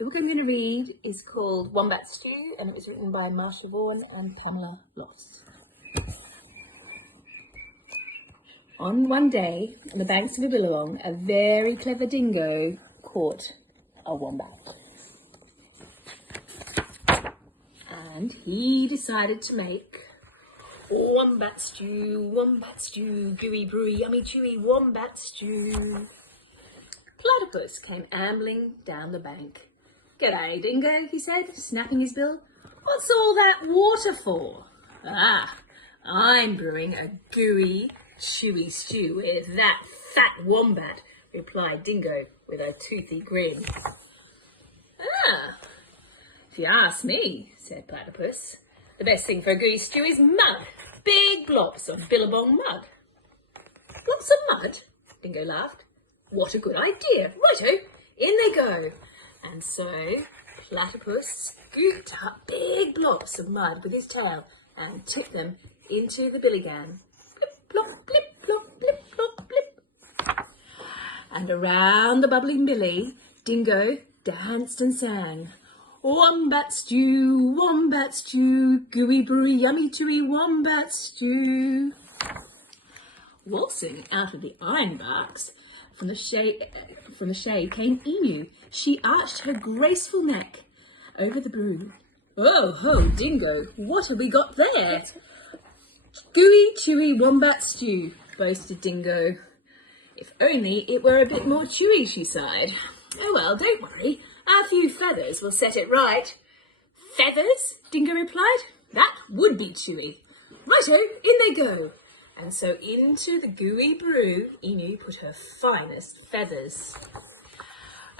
The book I'm going to read is called Wombat Stew, and it was written by Marcia K Vaughan and Pamela Lofts. On one day, on the banks of a billabong, a very clever dingo caught a wombat. And he decided to make wombat stew, gooey, brewy, yummy, chewy, wombat stew. Platypus came ambling down the bank. "G'day, Dingo," he said, snapping his bill. "What's all that water for?" "Ah, I'm brewing a gooey, chewy stew with that fat wombat," replied Dingo with a toothy grin. "Ah, if you ask me," said Platypus, "the best thing for a gooey stew is mud, big blobs of billabong mud." "Blobs of mud?" Dingo laughed. "What a good idea. Righto, in they go." And so Platypus scooped up big blobs of mud with his tail and tipped them into the billygan. Blip, plop, blip, plop, blip, plop, blip. And around the bubbling billy, Dingo danced and sang. "Wombat stew, gooey, brewy, yummy, chewy, wombat stew." Waltzing out of the ironbarks, from the shade came Emu. She arched her graceful neck over the brew. "Oh ho, Dingo, what have we got there?" "Gooey, chewy wombat stew," boasted Dingo. "If only it were a bit more chewy," she sighed. "Oh well, don't worry, a few feathers will set it right." "Feathers?" Dingo replied. "That would be chewy." "Righto, in they go." And so into the gooey brew, Emu put her finest feathers.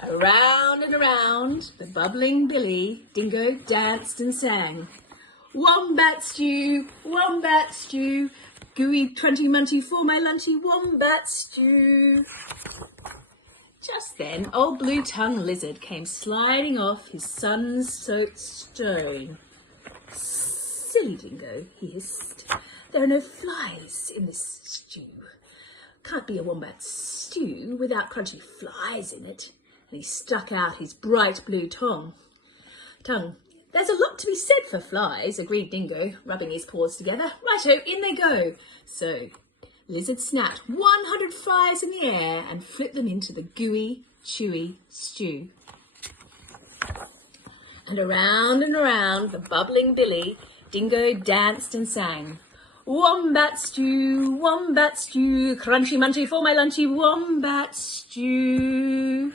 Around and around the bubbling billy, Dingo danced and sang. "Wombat stew, gooey, crunchy, munchy for my lunchy, wombat stew." Just then, old blue-tongued lizard came sliding off his sun-soaked stone. "Silly Dingo," he hissed. "There are no flies in this stew. Can't be a wombat stew without crunchy flies in it." And he stuck out his bright blue tongue. "There's a lot to be said for flies," agreed Dingo, rubbing his paws together. "Righto, in they go." So Lizard snapped 100 flies in the air and flipped them into the gooey, chewy stew. And around the bubbling billy, Dingo danced and sang. "Wombat stew, crunchy munchy for my lunchy, wombat stew."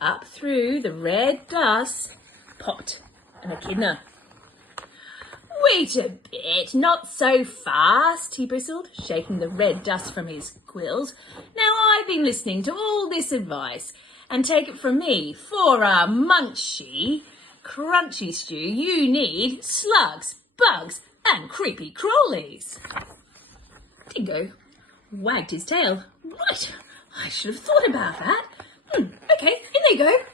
Up through the red dust popped an echidna. "Wait a bit, not so fast," he bristled, shaking the red dust from his quills. "Now I've been listening to all this advice, and take it from me, for a munchy, crunchy stew you need slugs, bugs and creepy crawlies." Dingo wagged his tail. "Right, I should have thought about that. Okay, in they go."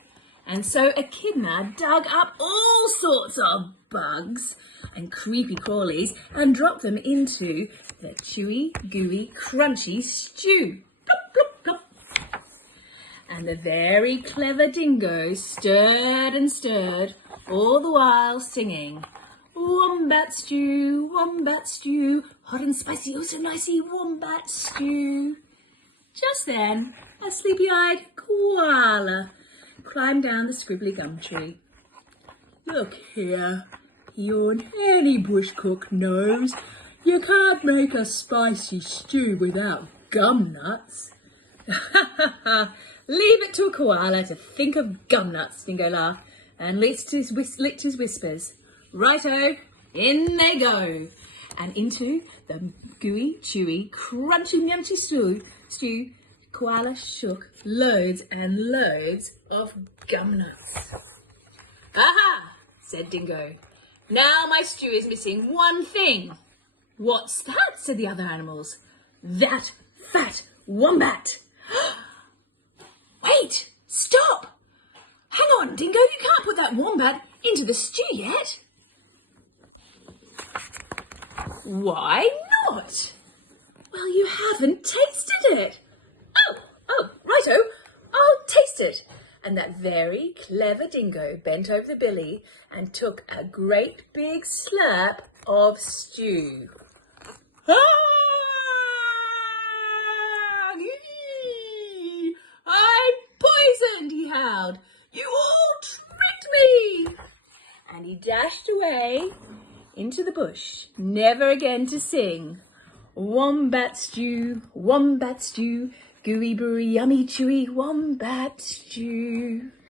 And so Echidna dug up all sorts of bugs and creepy crawlies and dropped them into the chewy, gooey, crunchy stew. Plop, plop, plop. And the very clever Dingo stirred and stirred, all the while singing, "Wombat stew, hot and spicy, oh so nicey, wombat stew." Just then, a sleepy-eyed koala climbed down the scribbly gum tree. "Look here," he yawned, "any bush cook knows you can't make a spicy stew without gum nuts." "Leave it to a koala to think of gum nuts," Dingo laughed, and licked his whiskers. "Righto, in they go." And into the gooey, chewy, crunchy, munchy stew, Koala shook loads and loads of gum nuts. "Aha!" said Dingo. "Now my stew is missing one thing." "What's that?" said the other animals. "That fat wombat." "Wait! Stop! Hang on, Dingo, you can't put that wombat into the stew yet." "Why not?" "Well, you haven't tasted it." Oh, righto, I'll taste it. And that very clever dingo bent over the billy and took a great big slurp of stew. Ah! I'm poisoned, he howled. You all tricked me! And he dashed away into the bush, never again to sing. Wombat stew, gooey brewy, yummy chewy, wombat stew.